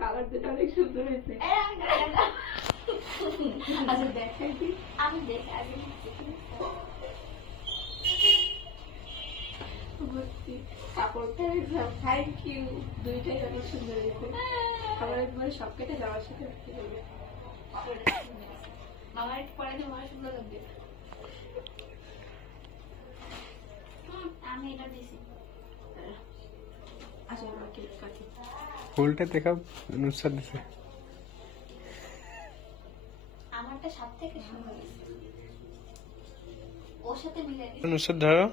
কালারটা অনেক সুন্দর হয়েছে। আচ্ছা দেখাই দিই, আমি দেখে আগে কাপড়টা থ্যাংক ইউ, দুইটাই অনেক সুন্দর হয়েছে। আমার একবার সব কেটে যাওয়ার সাথে আমার পরে আমার সুন্দর লাগবে। আমি এটা দিছি। আচ্ছা আমরা কেক কাটি। ফুলটা দেখাও, নুসরাত দিছে। আমারটা সব থেকে সুন্দর হয়েছে, ওর সাথে মিলে গেছে। নুসরাত ধরো,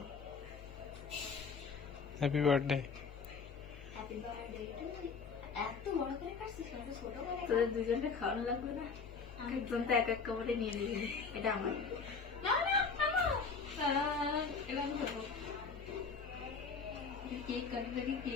হ্যাপি বার্থডে। Happy birthday. এত বড় করে কাটছিস না, ছোট করে। তোদের দুজনকে খাওয়ানো লাগবে না? একজন তো এক এক কাপড়ে নিয়ে নিবি। এটা আমার। না না না এটা আমি খাবো। কেক কাটবে কি?